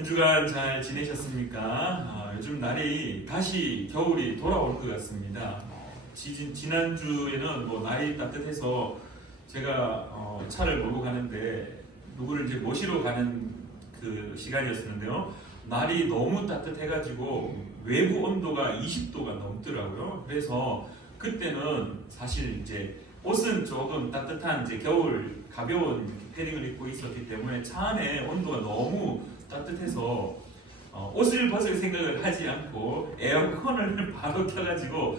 한 주간 잘 지내셨습니까? 요즘 날이 다시 겨울이 돌아올 것 같습니다. 지난주에는 날이 따뜻해서 제가 차를 몰고 가는데 누구를 이제 모시러 가는 그 시간이었었는데요. 날이 너무 따뜻해가지고 외부 온도가 20도가 넘더라고요. 그래서 그때는 사실 이제 옷은 조금 따뜻한 이제 겨울 가벼운 패딩을 입고 있었기 때문에 차 안에 온도가 너무 따뜻해서 옷을 벗을 생각을 하지 않고 에어컨을 바로 켜가지고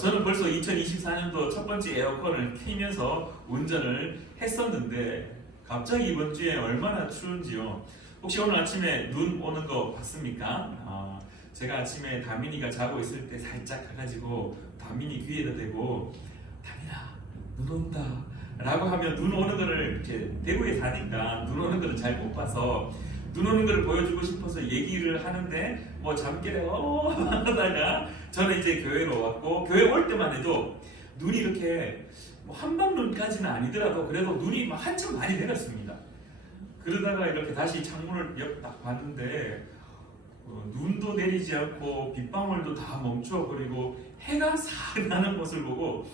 저는 벌써 2024년도 첫 번째 에어컨을 켜면서 운전을 했었는데 갑자기 이번 주에 얼마나 추운지요. 혹시 오늘 아침에 눈 오는 거 봤습니까? 제가 아침에 다민이가 자고 있을 때 살짝 가가지고 다민이 귀에다 대고 다민아 눈 온다 라고 하면 눈 오는 거를 이렇게 대구에 사니까 눈 오는 거를 잘 못 봐서 눈 오는 거를 보여주고 싶어서 얘기를 하는데 잠결에 하다가 저는 이제 교회로 왔고 교회 올 때만 해도 눈이 이렇게 한방눈까지는 아니더라도 그래도 눈이 한참 많이 내렸습니다. 그러다가 이렇게 다시 창문을 딱 봤는데 눈도 내리지 않고 빗방울도 다 멈춰버리고 해가 싹 나는 모습을 보고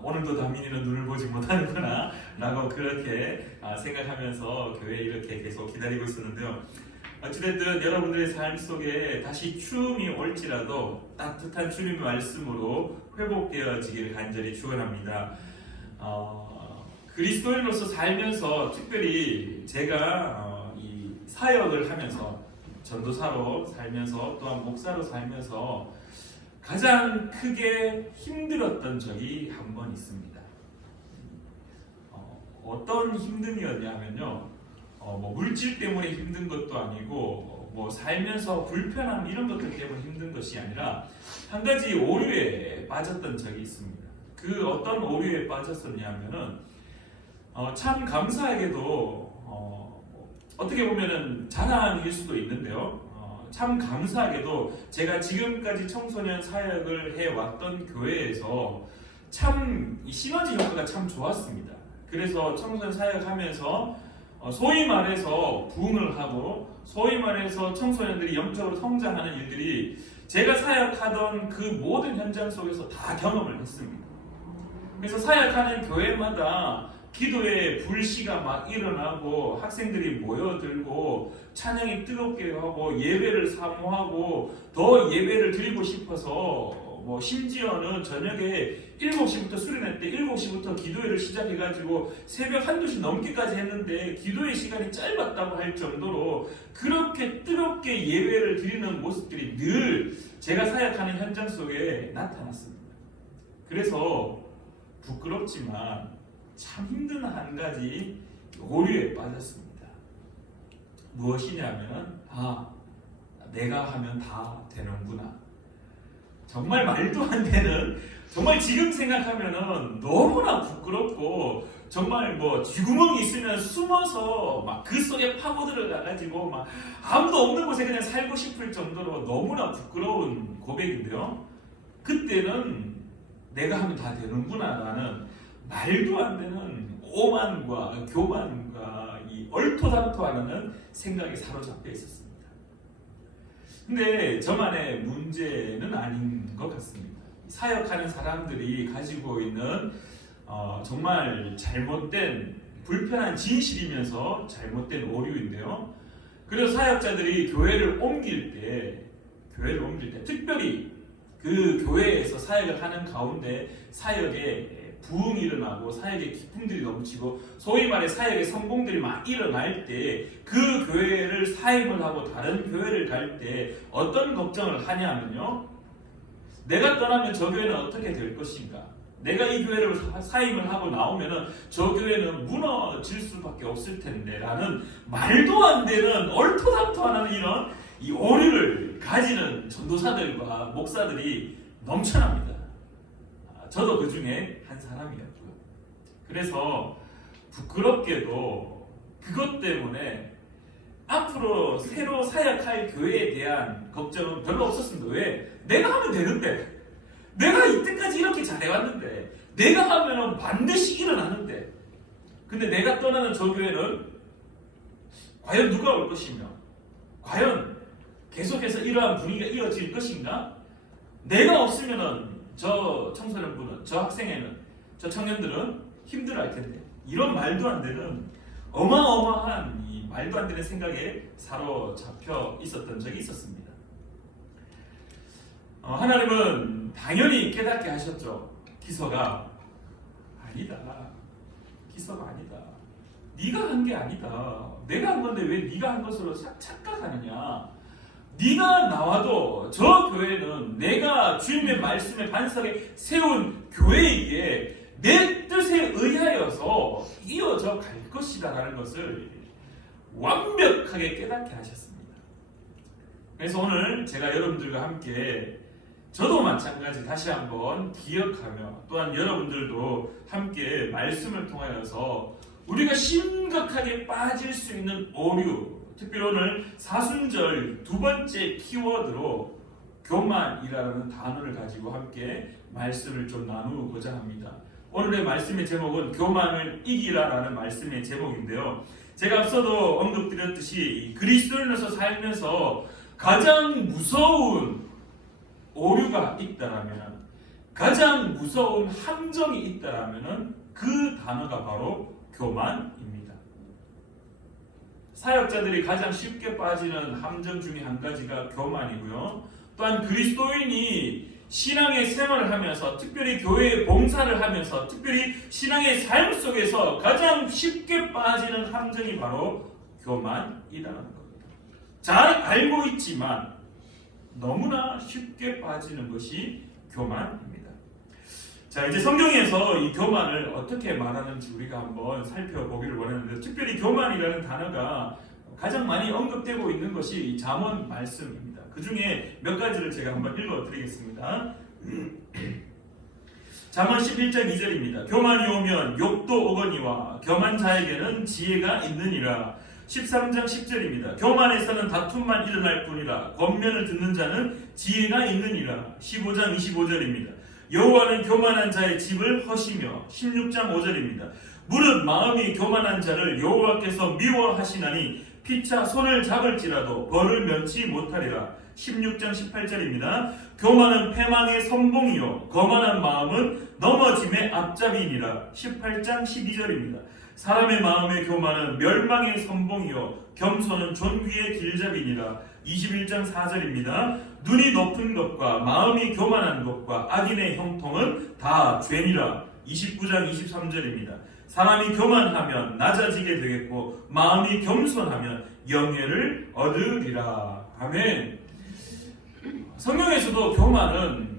오늘도 다민이는 눈을 보지 못하는구나 라고 그렇게 생각하면서 교회에 이렇게 계속 기다리고 있었는데요. 어찌됐든 여러분들의 삶 속에 다시 추움이 올지라도 따뜻한 주님의 말씀으로 회복되어지기를 간절히 축원합니다. 그리스도인으로서 살면서 특별히 제가 이 사역을 하면서 전도사로 살면서 또한 목사로 살면서 가장 크게 힘들었던 적이 한 번 있습니다. 어떤 힘듦이었냐면요. 물질 때문에 힘든 것도 아니고 살면서 불편함 이런 것들 때문에 힘든 것이 아니라 한 가지 오류에 빠졌던 적이 있습니다. 그 어떤 오류에 빠졌었냐면은 참 감사하게도 어떻게 보면은 자랑일 수도 있는데요. 참 감사하게도 제가 지금까지 청소년 사역을 해왔던 교회에서 참 시너지 효과가 참 좋았습니다. 그래서 청소년 사역하면서 소위 말해서 부흥을 하고 소위 말해서 청소년들이 영적으로 성장하는 일들이 제가 사역하던 그 모든 현장 속에서 다 경험을 했습니다. 그래서 사역하는 교회마다 기도에 불씨가 막 일어나고 학생들이 모여들고 찬양이 뜨겁게 하고 예배를 사모하고 더 예배를 드리고 싶어서 심지어는 저녁에 7시부터 수련회 때 7시부터 기도회를 시작해가지고 새벽 1~2시 넘기까지 했는데 기도회 시간이 짧았다고 할 정도로 그렇게 뜨겁게 예배를 드리는 모습들이 늘 제가 사역하는 현장 속에 나타났습니다. 그래서 부끄럽지만 참 힘든 한 가지 오류에 빠졌습니다. 무엇이냐면 내가 하면 다 되는구나. 정말 말도 안 되는, 정말 지금 생각하면은 너무나 부끄럽고 정말 쥐구멍이 있으면 숨어서 막 그 속에 파고 들어가가지고 막 아무도 없는 곳에 그냥 살고 싶을 정도로 너무나 부끄러운 고백인데요. 그때는 내가 하면 다 되는구나 라는 말도 안 되는 오만과 교만과 이 얼토당토하는 생각이 사로잡혀 있었습니다. 근데 저만의 문제는 아닌 것 같습니다. 사역하는 사람들이 가지고 있는 정말 잘못된 불편한 진실이면서 잘못된 오류인데요. 그래서 사역자들이 교회를 옮길 때 특별히 그 교회에서 사역을 하는 가운데 사역에 부흥이 일어나고 사역의 기쁨들이 넘치고 소위 말해 사역의 성공들이 막 일어날 때 그 교회를 사임을 하고 다른 교회를 갈 때 어떤 걱정을 하냐면요. 내가 떠나면 저 교회는 어떻게 될 것인가? 내가 이 교회를 사임을 하고 나오면은 저 교회는 무너질 수밖에 없을 텐데 라는 말도 안 되는 얼토당토하는 이런 이 오류를 가지는 전도사들과 목사들이 넘쳐납니다. 저도 그 중에 한 사람이었고요. 그래서 부끄럽게도 그것 때문에 앞으로 새로 사역할 교회에 대한 걱정은 별로 없었습니다. 왜? 내가 하면 되는데, 내가 이때까지 이렇게 잘해왔는데, 내가 하면 반드시 일어나는데, 근데 내가 떠나는 저 교회는 과연 누가 올 것이며 과연 계속해서 이러한 분위기가 이어질 것인가? 내가 없으면은 저 청소년분은, 저 학생회는, 저 청년들은 힘들어할 텐데, 이런 말도 안 되는 어마어마한 이 말도 안 되는 생각에 사로잡혀 있었던 적이 있었습니다. 하나님은 당연히 깨닫게 하셨죠. 기서가 아니다. 기서가 아니다. 네가 한 게 아니다. 내가 한 건데 왜 네가 한 것으로 착각하느냐. 네가 나와도 저 교회는 내가 주님의 말씀의 반석에 세운 교회이기에 내 뜻에 의하여서 이어져 갈 것이다 라는 것을 완벽하게 깨닫게 하셨습니다. 그래서 오늘 제가 여러분들과 함께, 저도 마찬가지 다시 한번 기억하며, 또한 여러분들도 함께 말씀을 통하여서 우리가 심각하게 빠질 수 있는 오류, 특별히 오늘 사순절 두 번째 키워드로 교만이라는 단어를 가지고 함께 말씀을 좀 나누고자 합니다. 오늘의 말씀의 제목은 교만을 이기라라는 말씀의 제목인데요. 제가 앞서도 언급드렸듯이 그리스도인으로서 살면서 가장 무서운 오류가 있다라면, 가장 무서운 함정이 있다라면 그 단어가 바로 교만입니다. 사역자들이 가장 쉽게 빠지는 함정 중에 한 가지가 교만이고요. 또한 그리스도인이 신앙의 생활을 하면서, 특별히 교회에 봉사를 하면서, 특별히 신앙의 삶 속에서 가장 쉽게 빠지는 함정이 바로 교만이라는 겁니다. 잘 알고 있지만 너무나 쉽게 빠지는 것이 교만입니다. 자, 이제 성경에서 이 교만을 어떻게 말하는지 우리가 한번 살펴보기를 원하는데, 특별히 교만이라는 단어가 가장 많이 언급되고 있는 것이 이 잠언 말씀입니다. 그 중에 몇 가지를 제가 한번 읽어드리겠습니다. 잠언 11장 2절입니다. 교만이 오면 욕도 오거니와 겸한 자에게는 지혜가 있느니라. 13장 10절입니다. 교만에서는 다툼만 일어날 뿐이라 권면을 듣는 자는 지혜가 있느니라. 15장 25절입니다. 여호와는 교만한 자의 집을 허시며. 16장 5절입니다. 무릇 마음이 교만한 자를 여호와께서 미워하시나니 피차 손을 잡을지라도 벌을 면치 못하리라. 16장 18절입니다. 교만은 패망의 선봉이요 거만한 마음은 넘어짐의 앞잡이니라. 18장 12절입니다. 사람의 마음의 교만은 멸망의 선봉이요 겸손은 존귀의 길잡이니라. 21장 4절입니다. 눈이 높은 것과 마음이 교만한 것과 악인의 형통은 다 죄니라. 29장 23절입니다. 사람이 교만하면 낮아지게 되겠고 마음이 겸손하면 영예를 얻으리라. 아멘. 성경에서도 교만은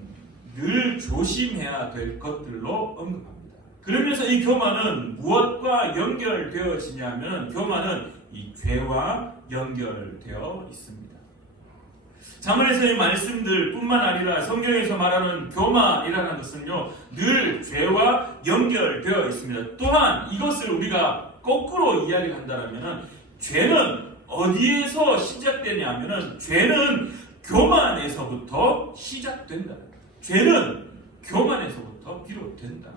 늘 조심해야 될 것들로 언급합니다. 그러면서 이 교만은 무엇과 연결되어지냐면, 교만은 이 죄와 연결되어 있습니다. 잠언에서의 말씀들 뿐만 아니라 성경에서 말하는 교만이라는 것은요, 늘 죄와 연결되어 있습니다. 또한 이것을 우리가 거꾸로 이야기를 한다면, 죄는 어디에서 시작되냐면, 죄는 교만에서부터 시작된다. 죄는 교만에서부터 비롯된다.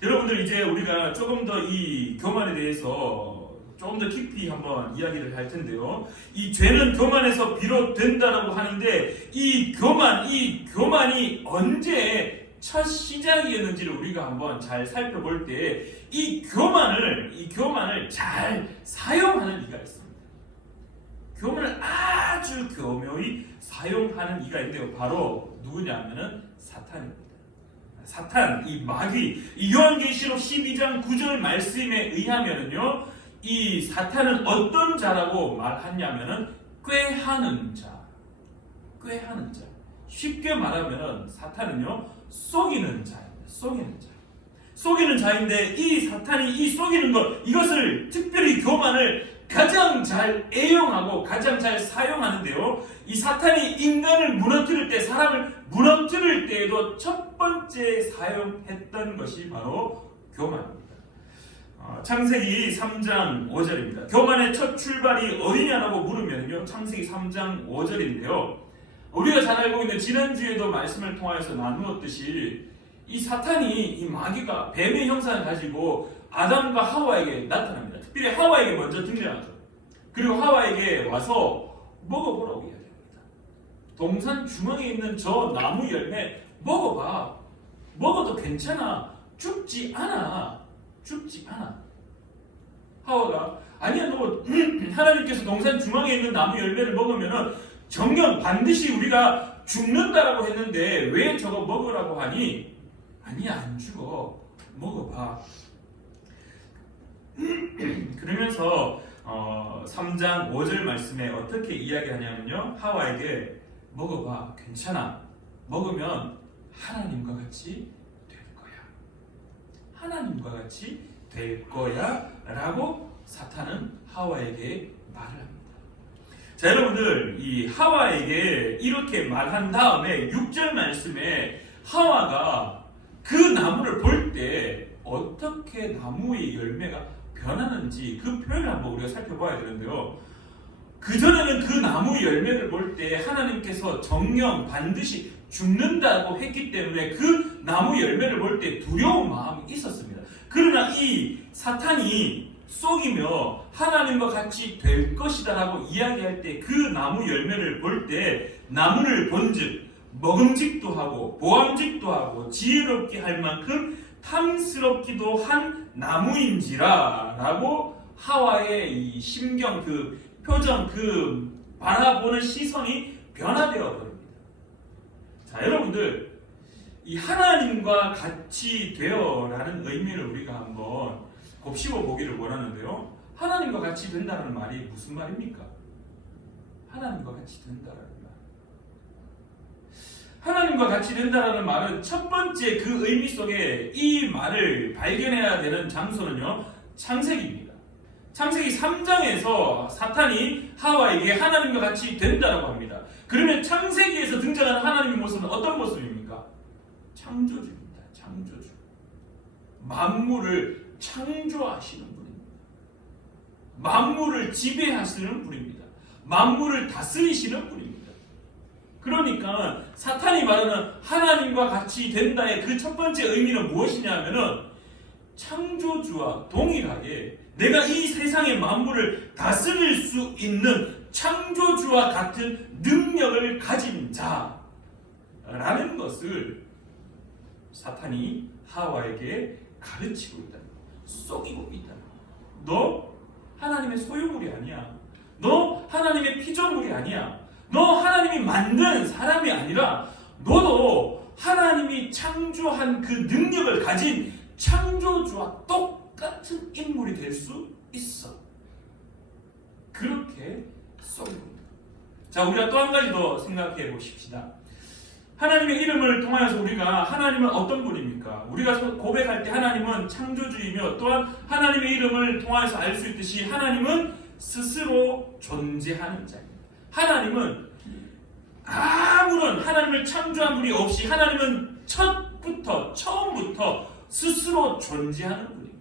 여러분들, 이제 우리가 조금 더 이 교만에 대해서 조금 더 깊이 한번 이야기를 할 텐데요. 이 죄는 교만에서 비롯된다라고 하는데, 이 교만이 언제 첫 시작이었는지를 우리가 한번 잘 살펴볼 때, 이 교만을 잘 사용하는 이가 있습니다. 교만을 아주 교묘히 사용하는 이가 있는데요. 바로 누구냐면은 사탄입니다. 사탄, 이 마귀, 이 요한계시록 12장 9절 말씀에 의하면은요, 이 사탄은 어떤 자라고 말하냐면은 꾀하는 자. 쉽게 말하면은 사탄은요, 속이는 자입니다. 속이는 자인데, 이 사탄이 이 속이는 것, 이것을 특별히 교만을 가장 잘 애용하고 가장 잘 사용하는데요. 이 사탄이 인간을 무너뜨릴 때, 사람을 무너뜨릴 때에도 첫 번째 사용했던 것이 바로 교만입니다. 창세기 3장 5절입니다. 교만의 첫 출발이 어디냐라고 물으면요, 창세기 3장 5절인데요. 우리가 잘 알고 있는 지난주에도 말씀을 통하여서 나누었듯이, 이 사탄이, 이 마귀가 뱀의 형상을 가지고 아담과 하와에게 나타납니다. 특별히 하와에게 먼저 등장하죠. 그리고 하와에게 와서 먹어보라고 이야기합니다. 동산 중앙에 있는 저 나무 열매 먹어봐. 먹어도 괜찮아. 죽지 않아. 죽지 않아. 하와가 아니야, 너 하나님께서 동산 중앙에 있는 나무 열매를 먹으면은 정녕 반드시 우리가 죽는다라고 했는데 왜 저거 먹으라고 하니? 아니야, 안 죽어. 먹어봐. 그러면서 3장 5절 말씀에 어떻게 이야기하냐면요, 하와에게 먹어봐. 괜찮아. 먹으면 하나님과 같이 될 거야. 하나님과 같이 될 거야 라고 사탄은 하와에게 말을 합니다. 자, 여러분들, 이 하와에게 이렇게 말한 다음에 6절 말씀에 하와가 그 나무를 볼 때 어떻게 나무의 열매가 변하는지 그 표현을 한번 우리가 살펴봐야 되는데요. 그전에는 그 나무 열매를 볼 때 하나님께서 정녕 반드시 죽는다고 했기 때문에 그 나무 열매를 볼 때 두려운 마음이 있었습니다. 그러나 이 사탄이 속이며 하나님과 같이 될 것이다 라고 이야기할 때 그 나무 열매를 볼 때 나무를 본즉 먹음직도 하고 보암직도 하고 지혜롭게 할 만큼 탐스럽기도 한 나무인지라 라고 하와의 이 심경, 그 표정, 그 바라보는 시선이 변화되어 버립니다. 자, 여러분들, 이 하나님과 같이 되어라는 의미를 우리가 한번 곱씹어 보기를 원하는데요. 하나님과 같이 된다는 말이 무슨 말입니까? 하나님과 같이 된다는 말. 하나님과 같이 된다는 말은 첫 번째 그 의미 속에 이 말을 발견해야 되는 장소는요, 창세기입니다. 창세기 3장에서 사탄이 하와에게 하나님과 같이 된다라고 합니다. 그러면 창세기에서 등장하는 하나님의 모습은 어떤 모습입니까? 창조주입니다. 창조주. 만물을 창조하시는 분입니다. 만물을 지배하시는 분입니다. 만물을 다스리시는 분입니다. 그러니까 사탄이 말하는 하나님과 같이 된다의 그 첫 번째 의미는 무엇이냐면은 창조주와 동일하게 내가 이 세상의 만물을 다스릴 수 있는 창조주와 같은 능력을 가진 자라는 것을 사탄이 하와에게 가르치고 있다. 속이고 있다. 너 하나님의 소유물이 아니야. 너 하나님의 피조물이 아니야. 너 하나님이 만든 사람이 아니라 너도 하나님이 창조한 그 능력을 가진 창조주와 똑같은 인물이 될 수 있어. 그렇게 썩입니다. 자, 우리가 또 한 가지 더 생각해 보십시다. 하나님의 이름을 통하여서 우리가 하나님은 어떤 분입니까? 우리가 고백할 때 하나님은 창조주이며 또한 하나님의 이름을 통하여서 알 수 있듯이 하나님은 스스로 존재하는 자입니다. 하나님은 아무런 하나님을 창조한 분이 없이 하나님은 처음부터 스스로 존재하는 분입니다.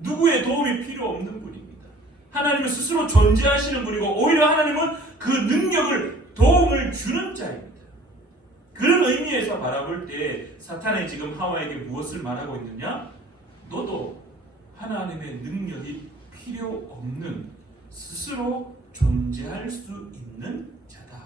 누구의 도움이 필요 없는 분입니다. 하나님은 스스로 존재하시는 분이고 오히려 하나님은 그 능력을 도움을 주는 자입니다. 그런 의미에서 바라볼 때 사탄이 지금 하와에게 무엇을 말하고 있느냐? 너도 하나님의 능력이 필요 없는 스스로 존재할 수 있는 자다.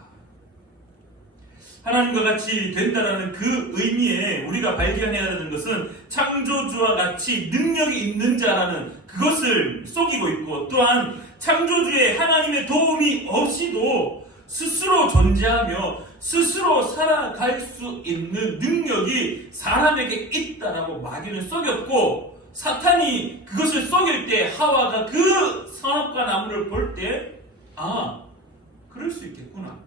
하나님과 같이 된다라는 그 의미에 우리가 발견해야 하는 것은 창조주와 같이 능력이 있는 자라는 그것을 속이고 있고 또한 창조주의 하나님의 도움이 없이도 스스로 존재하며 스스로 살아갈 수 있는 능력이 사람에게 있다라고 마귀는 속였고 사탄이 그것을 속일 때 하와가 그 선악과 나무를 볼 때 그럴 수 있겠구나.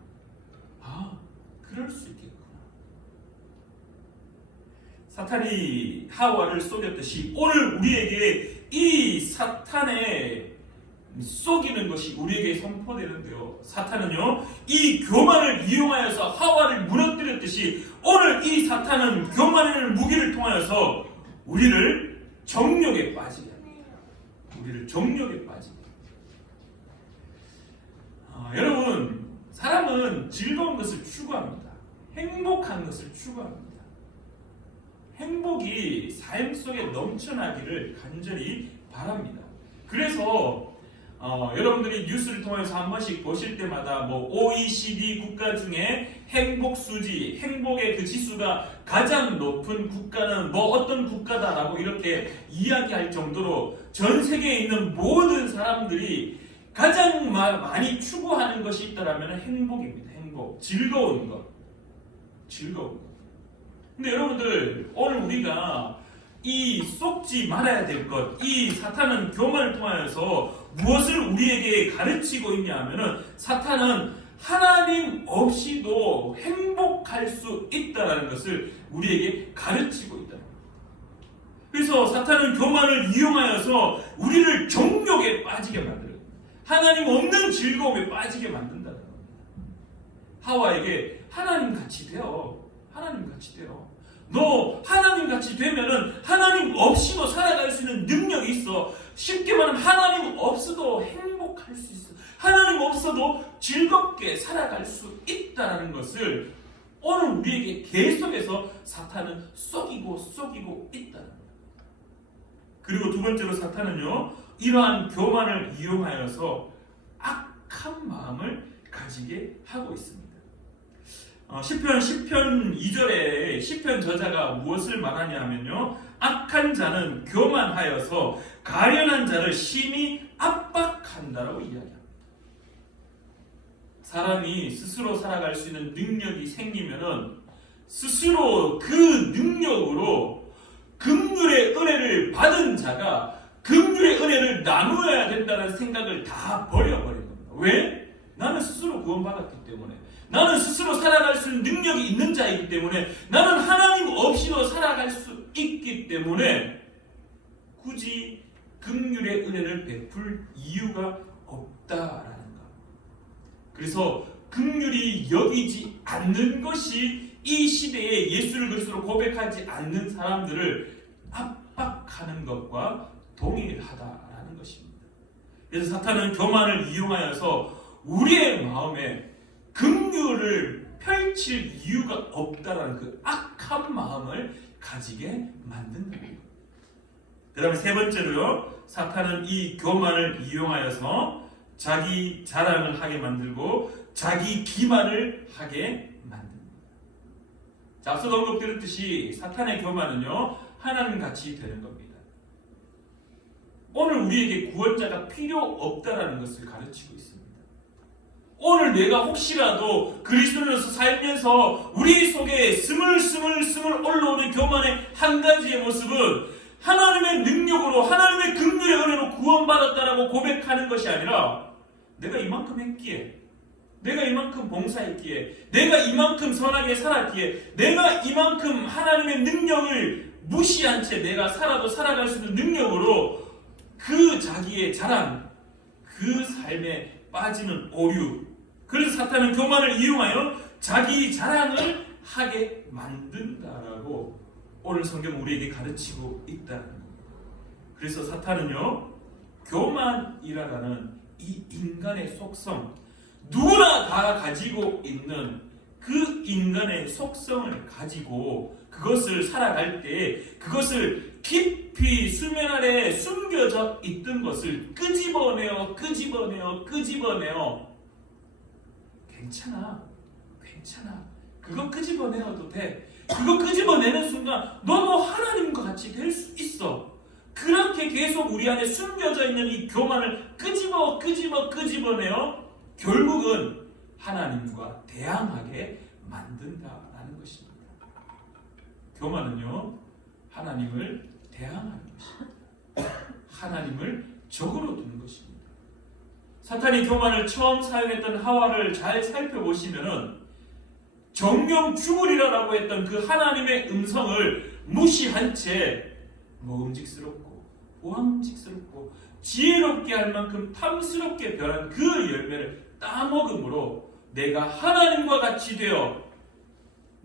그럴 수 있겠구나. 사탄이 하와를 속였듯이 오늘 우리에게 이 사탄의 속이는 것이 우리에게 선포되는데요. 사탄은요, 이 교만을 이용하여서 하와를 무너뜨렸듯이 오늘 이 사탄은 교만의 무기를 통하여서 우리를 정욕에 빠지게 합니다. 우리를 정욕에 빠지게 합니다. 여러분, 사람은 즐거운 것을 추구합니다. 행복한 것을 추구합니다. 행복이 삶 속에 넘쳐나기를 간절히 바랍니다. 그래서 여러분들이 뉴스를 통해서 한 번씩 보실 때마다 뭐 OECD 국가 중에 행복 수지, 행복의 그 지수가 가장 높은 국가는 뭐 어떤 국가다라고 이렇게 이야기할 정도로 전 세계에 있는 모든 사람들이 가장 많이 추구하는 것이 있다라면 행복입니다. 행복, 즐거운 것, 즐거운 것. 근데 여러분들 오늘 우리가 이 속지 말아야 될 것, 이 사탄은 교만을 통하여서 무엇을 우리에게 가르치고 있냐 하면은 사탄은 하나님 없이도 행복할 수 있다라는 것을 우리에게 가르치고 있다. 그래서 사탄은 교만을 이용하여서 우리를 정욕에 빠지게 만들어요. 하나님 없는 즐거움에 빠지게 만든다는 겁니다. 하와에게 하나님 같이 되어. 하나님 같이 되어. 너 하나님 같이 되면은 하나님 없이도 살아갈 수 있는 능력이 있어. 쉽게 말하면 하나님 없어도 행복할 수 있어. 하나님 없어도 즐겁게 살아갈 수 있다는 것을 오늘 우리에게 계속해서 사탄은 속이고 있다는 거예요. 그리고 두 번째로 사탄은요, 이러한 교만을 이용하여서 악한 마음을 가지게 하고 있습니다. 시편 2절에 시편 저자가 무엇을 말하냐 하면요, 악한 자는 교만하여서 가련한 자를 심히 압박한다라고 이야기합니다. 사람이 스스로 살아갈 수 있는 능력이 생기면은 스스로 그 능력으로 긍휼의 은혜를 받은 자가 긍휼의 은혜를 나누어야 된다는 생각을 다 버려버리는 겁니다. 왜? 나는 스스로 구원받았기 때문에, 나는 스스로 살아갈 수 있는 능력이 있는 자이기 때문에, 나는 하나님 없이도 살아갈 수 있기 때문에 굳이 긍휼의 은혜를 베풀 이유가 없다라는 것. 그래서 긍휼이 여기지 않는 것이 이 시대에 예수를 그리스도로 고백하지 않는 사람들을 압박하는 것과 동일하다라는 것입니다. 그래서 사탄은 교만을 이용하여서 우리의 마음에 긍휼을 펼칠 이유가 없다라는 그 악한 마음을 가지게 만든다는 것. 그 다음에 세 번째로요, 사탄은 이 교만을 이용하여서 자기 자랑을 하게 만들고 자기 기만을 하게 만듭니다. 자, 앞서 언급드렸듯이 사탄의 교만은요, 하나님같이 되는 겁니다. 오늘 우리에게 구원자가 필요 없다라는 것을 가르치고 있습니다. 오늘 내가 혹시라도 그리스도로서 살면서 우리 속에 스물스물 올라오는 교만의 한 가지의 모습은 하나님의 능력으로, 하나님의 긍휼의 은혜로 구원받았다라고 고백하는 것이 아니라, 내가 이만큼 했기에, 내가 이만큼 봉사했기에, 내가 이만큼 선하게 살았기에, 내가 이만큼 하나님의 능력을 무시한 채 내가 살아도 살아갈 수 있는 능력으로 그 자기의 자랑, 그 삶에 빠지는 오류. 그래서 사탄은 교만을 이용하여 자기 자랑을 하게 만든다라고 오늘 성경 우리에게 가르치고 있다는 겁니다. 그래서 사탄은요, 교만이라는 이 인간의 속성, 누구나 다 가지고 있는 그 인간의 속성을 가지고 그것을 살아갈 때 그것을 깊이 수면 아래 숨겨져 있던 것을 끄집어내어 괜찮아. 그거 끄집어내어도 돼. 그거 끄집어내는 순간 너도 하나님과 같이 될 수 있어. 그렇게 계속 우리 안에 숨겨져 있는 이 교만을 끄집어내어 결국은 하나님과 대항하게 만든다라는 것입니다. 교만은요, 하나님을 대항하는 것입니다. 하나님을 적으로 두는 것입니다. 사탄이 교만을 처음 사용했던 하와를 잘 살펴보시면은 정령 죽으리라라고 했던 그 하나님의 음성을 무시한 채 먹음직스럽고 보암직스럽고 지혜롭게 할 만큼 탐스럽게 변한 그 열매를 따먹음으로 내가 하나님과 같이 되어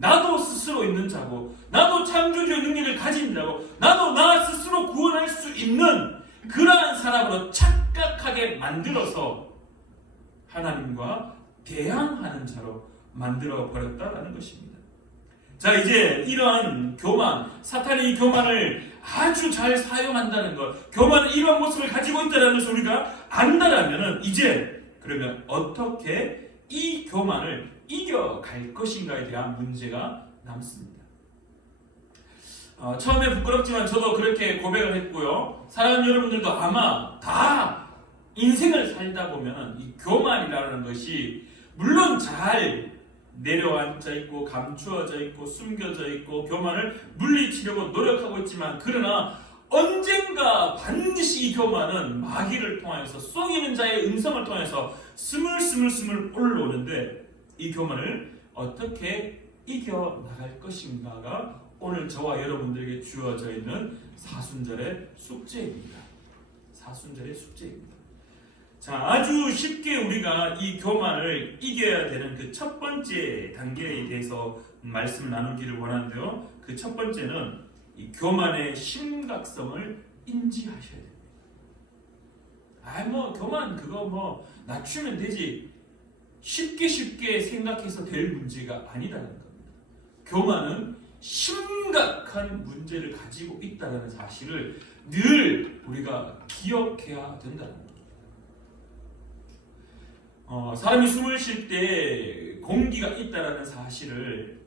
나도 스스로 있는 자고, 나도 창조주의 능력을 가진 자고, 나도 나 스스로 구원할 수 있는 그러한 사람으로 착각하게 만들어서 하나님과 대항하는 자로 만들어 버렸다라는 것입니다. 자, 이제 이런 교만, 사탄이 이 교만을 아주 잘 사용한다는 것, 교만은 이런 모습을 가지고 있다는 것을 우리가 안다라면은 이제 그러면 어떻게 이 교만을 이겨갈 것인가에 대한 문제가 남습니다. 처음에 부끄럽지만 저도 그렇게 고백을 했고요. 사랑하는 여러분들도 아마 다 인생을 살다 보면 이 교만이라는 것이 물론 잘 내려앉아 있고 감추어져 있고 숨겨져 있고 교만을 물리치려고 노력하고 있지만 그러나 언젠가 반드시 이 교만은 마귀를 통해서 속이는 자의 음성을 통해서 스물스물 올라오는데 이 교만을 어떻게 이겨나갈 것인가가 오늘 저와 여러분들에게 주어져 있는 사순절의 숙제입니다. 사순절의 숙제입니다. 자, 아주 쉽게 우리가 이 교만을 이겨야 되는 그 첫 번째 단계에 대해서 말씀을 나누기를 원하는데요. 그 첫 번째는 이 교만의 심각성을 인지하셔야 됩니다. 교만 그거 낮추면 되지. 쉽게 생각해서 될 문제가 아니라는 겁니다. 교만은 심각한 문제를 가지고 있다는 사실을 늘 우리가 기억해야 된다는 겁니다. 사람이 숨을 쉴 때 공기가 있다는 사실을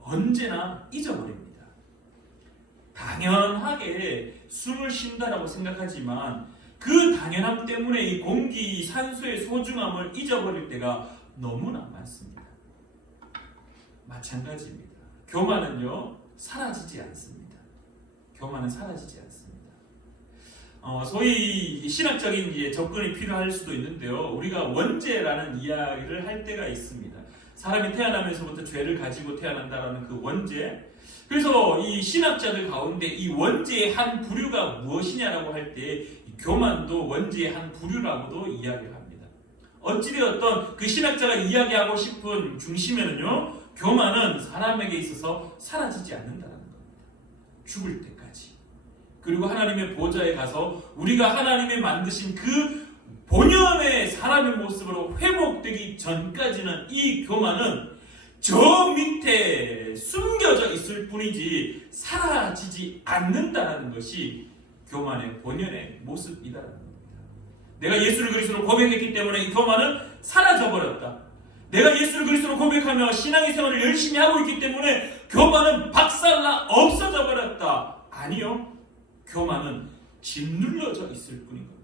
언제나 잊어버립니다. 당연하게 숨을 쉰다라고 생각하지만 그 당연함 때문에 이 공기, 산소의 소중함을 잊어버릴 때가 너무나 많습니다. 마찬가지입니다. 교만은요, 사라지지 않습니다. 교만은 사라지지 않습니다. 소위 신학적인 접근이 필요할 수도 있는데요. 우리가 원죄라는 이야기를 할 때가 있습니다. 사람이 태어나면서부터 죄를 가지고 태어난다라는 그 원죄. 그래서 이 신학자들 가운데 이 원죄의 한 부류가 무엇이냐라고 할 때 교만도 원죄의 한 부류라고도 이야기를 합니다. 어찌되었던 그 신학자가 이야기하고 싶은 중심에는요, 교만은 사람에게 있어서 사라지지 않는다는 겁니다. 죽을 때까지. 그리고 하나님의 보좌에 가서 우리가 하나님이 만드신 그 본연의 사람의 모습으로 회복되기 전까지는 이 교만은 저 밑에 숨겨져 있을 뿐이지 사라지지 않는다는 것이 교만의 본연의 모습이다라는 겁니다. 내가 예수를 그리스도로 고백했기 때문에 이 교만은 사라져버렸다. 내가 예수를 그리스도로 고백하며 신앙의 생활을 열심히 하고 있기 때문에 교만은 박살나 없어져 버렸다. 아니요. 교만은 짓눌러져 있을 뿐인 겁니다.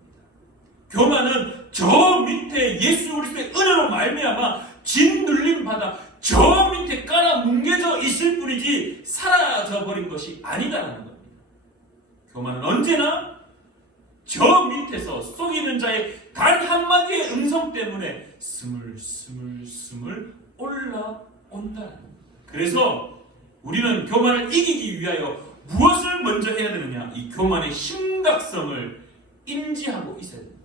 교만은 저 밑에 예수 그리스도의 은혜로 말미암아 짓눌림 받아 저 밑에 깔아 뭉개져 있을 뿐이지 사라져버린 것이 아니다라는 겁니다. 교만은 언제나 저 밑에서 속이는 자의 단 한마디의 음성 때문에 스물 올라온다는 겁니다. 그래서 우리는 교만을 이기기 위하여 무엇을 먼저 해야 되느냐? 이 교만의 심각성을 인지하고 있어야 됩니다.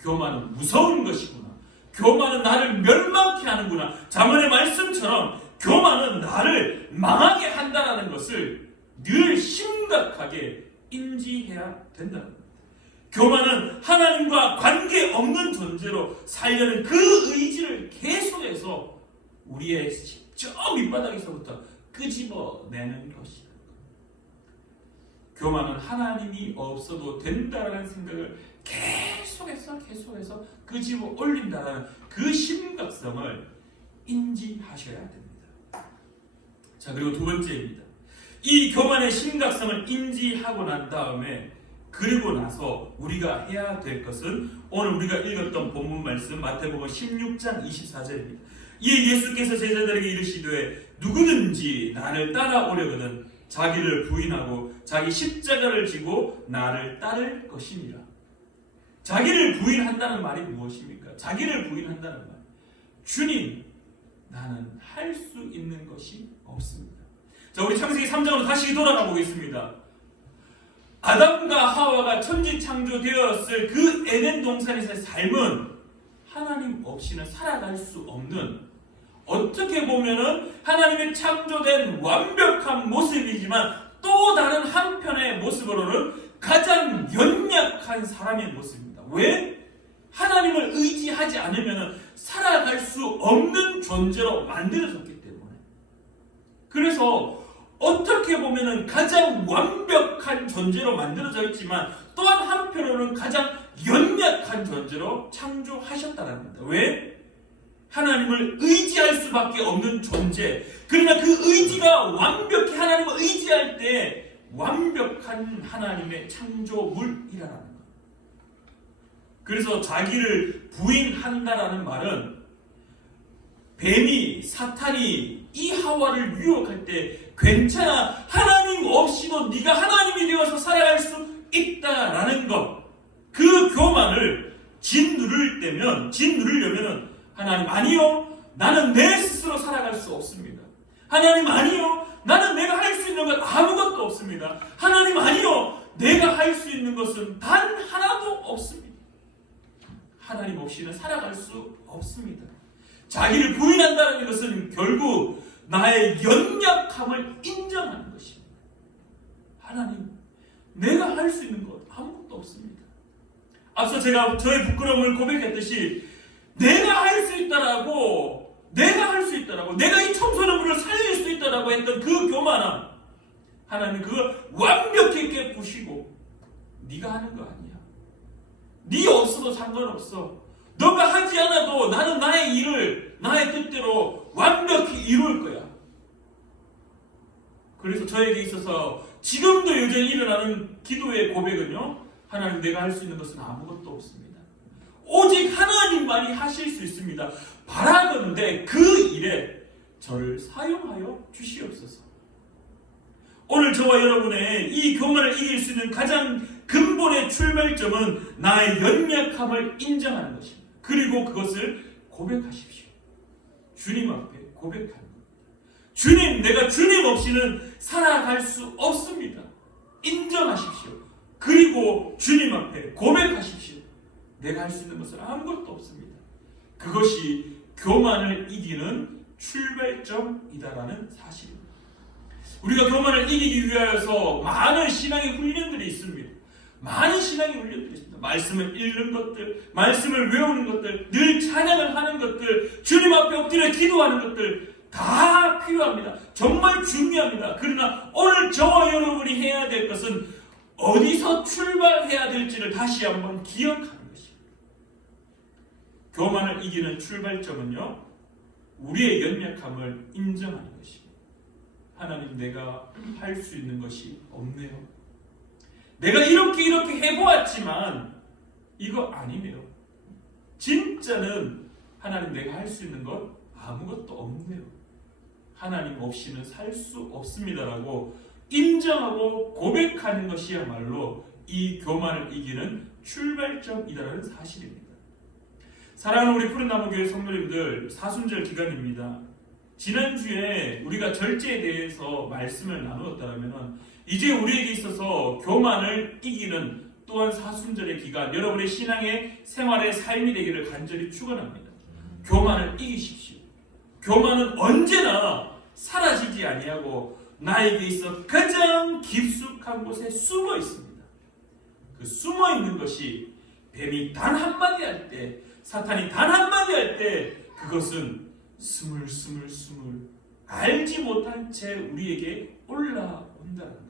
교만은 무서운 것이구나. 교만은 나를 멸망케 하는구나. 잠언의 말씀처럼 교만은 나를 망하게 한다는 것을 늘 심각하게 인지해야 된다는 겁니다. 교만은 하나님과 관계없는 존재로 살려는 그 의지를 계속해서 우리의 저 밑바닥에서부터 끄집어내는 것이다. 교만은 하나님이 없어도 된다라는 생각을 계속해서 끄집어 올린다라는 그 심각성을 인지하셔야 됩니다. 자, 그리고 두 번째입니다. 이 교만의 심각성을 인지하고 난 다음에 그리고 나서 우리가 해야 될 것은 오늘 우리가 읽었던 본문 말씀 마태복음 16장 24절입니다. 이에 예수께서 제자들에게 이르시되 누구든지 나를 따라오려거든 자기를 부인하고 자기 십자가를 지고 나를 따를 것이니라. 자기를 부인한다는 말이 무엇입니까? 자기를 부인한다는 말. 주님, 나는 할 수 있는 것이 없습니다. 자, 우리 창세기 3장으로 다시 돌아가 보겠습니다. 아담과 하와가 천지창조되었을 그 에덴 동산에서의 삶은 하나님 없이는 살아갈 수 없는, 어떻게 보면은 하나님의 창조된 완벽한 모습이지만 또 다른 한편의 모습으로는 가장 연약한 사람의 모습입니다. 왜? 하나님을 의지하지 않으면 살아갈 수 없는 존재로 만들어졌기 때문에. 그래서 어떻게 보면은 가장 완벽한 존재로 만들어져 있지만 또한 한편으로는 가장 연약한 존재로 창조하셨다는 겁니다. 왜? 하나님을 의지할 수밖에 없는 존재. 그러나 그 의지가 완벽히 하나님을 의지할 때 완벽한 하나님의 창조물이라는 것. 그래서 자기를 부인한다라는 말은 뱀이 사탄이 이 하와를 유혹할 때 괜찮아, 하나님 없이도 네가 하나님이 되어서 살아갈 수 있다라는 것, 그 교만을 짓누르려면 하나님 아니요, 나는 내 스스로 살아갈 수 없습니다. 하나님 아니요, 나는 내가 할 수 있는 것 아무것도 없습니다. 하나님 아니요, 내가 할 수 있는 것은 단 하나도 없습니다. 하나님 없이는 살아갈 수 없습니다. 자기를 부인한다는 것은 결국 나의 연약함을 인정하는 것입니다. 하나님, 내가 할 수 있는 것 아무것도 없습니다. 앞서 제가 저의 부끄러움을 고백했듯이 내가 할 수 있다라고, 내가 이 청소년부를 살릴 수 있다라고 했던 그 교만함, 하나님 그걸 완벽히 깨부시고 네가 하는 거 아니야. 네 없어도 상관없어. 너가 하지 않아도 나는 나의 일을 나의 뜻대로 완벽히 이룰 거야. 그래서 저에게 있어서 지금도 여전히 일어나는 기도의 고백은요, 하나님 내가 할 수 있는 것은 아무것도 없습니다. 오직 하나님만이 하실 수 있습니다. 바라건대 그 일에 저를 사용하여 주시옵소서. 오늘 저와 여러분의 이 교만을 이길 수 있는 가장 근본의 출발점은 나의 연약함을 인정하는 것입니다. 그리고 그것을 고백하십시오. 주님 앞에 고백하는 겁니다. 주님, 내가 주님 없이는 살아갈 수 없습니다. 인정하십시오. 그리고 주님 앞에 고백하십시오. 내가 할 수 있는 것은 아무것도 없습니다. 그것이 교만을 이기는 출발점이다라는 사실입니다. 우리가 교만을 이기기 위하여서 많은 신앙의 훈련들이 있습니다. 많은 신앙의 훈련들이 있습니다. 말씀을 읽는 것들, 말씀을 외우는 것들, 늘 찬양을 하는 것들, 주님 앞에 엎드려 기도하는 것들 다 필요합니다. 정말 중요합니다. 그러나 오늘 저와 여러분이 해야 될 것은 어디서 출발해야 될지를 다시 한번 기억하는 것입니다. 교만을 이기는 출발점은요, 우리의 연약함을 인정하는 것입니다. 하나님, 내가 할 수 있는 것이 없네요. 내가 이렇게 해보았지만 이거 아니네요. 진짜는 하나님, 내가 할 수 있는 것 아무것도 없네요. 하나님 없이는 살 수 없습니다라고 인정하고 고백하는 것이야말로 이 교만을 이기는 출발점이라는 사실입니다. 사랑하는 우리 푸른나무교회 성도님들, 사순절 기간입니다. 지난주에 우리가 절제에 대해서 말씀을 나누었다면 이제 우리에게 있어서 교만을 이기는 또한 사순절의 기간, 여러분의 신앙의 생활의 삶이 되기를 간절히 축원합니다. 교만을 이기십시오. 교만은 언제나 사라지지 아니하고 나에게 있어 가장 깊숙한 곳에 숨어 있습니다. 그 숨어 있는 것이 뱀이 단 한마디 할 때, 사탄이 단 한마디 할 때 그것은 스물스물 알지 못한 채 우리에게 올라온다는 것.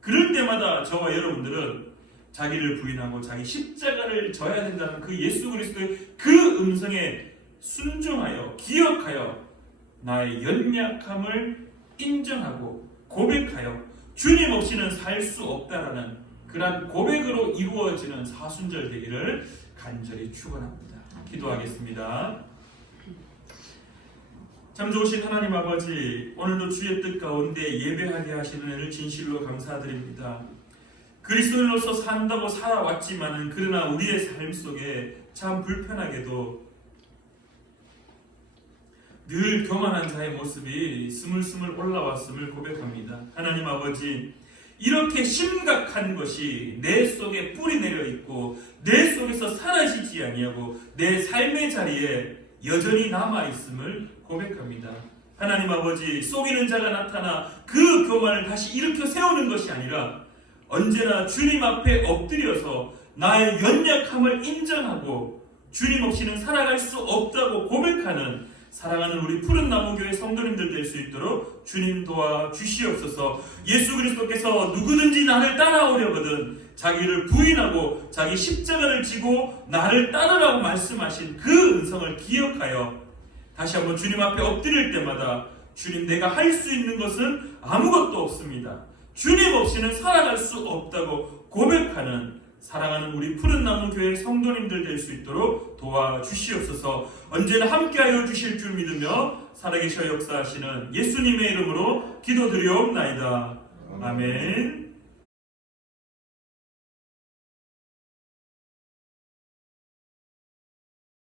그럴 때마다 저와 여러분들은 자기를 부인하고 자기 십자가를 져야 된다는 그 예수 그리스도의 그 음성에 순종하여 기억하여 나의 연약함을 인정하고 고백하여 주님 없이는 살 수 없다라는 그러한 고백으로 이루어지는 사순절 되기를 간절히 축원합니다. 기도하겠습니다. 참 좋으신 하나님 아버지, 오늘도 주의 뜻 가운데 예배하게 하시는 은혜를 진실로 감사드립니다. 그리스도인으로서 산다고 살아왔지만은 그러나 우리의 삶 속에 참 불편하게도 늘 교만한 자의 모습이 스물스물 올라왔음을 고백합니다. 하나님 아버지, 이렇게 심각한 것이 내 속에 뿌리내려 있고 내 속에서 사라지지 아니하고 내 삶의 자리에 여전히 남아있음을 고백합니다. 하나님 아버지, 속이는 자가 나타나 그 교만을 다시 일으켜 세우는 것이 아니라 언제나 주님 앞에 엎드려서 나의 연약함을 인정하고 주님 없이는 살아갈 수 없다고 고백하는 사랑하는 우리 푸른 나무 교회 성도님들 될 수 있도록 주님 도와 주시옵소서. 예수 그리스도께서 누구든지 나를 따라오려거든 자기를 부인하고 자기 십자가를 지고 나를 따르라고 말씀하신 그 은성을 기억하여 다시 한번 주님 앞에 엎드릴 때마다 주님, 내가 할 수 있는 것은 아무것도 없습니다. 주님 없이는 살아갈 수 없다고 고백하는 사랑하는 우리 푸른 나무 교회 성도님들 될 수 있도록 도와주시옵소서. 언제나 함께하여 주실 줄 믿으며 살아계셔 역사하시는 예수님의 이름으로 기도드리옵나이다. 아멘.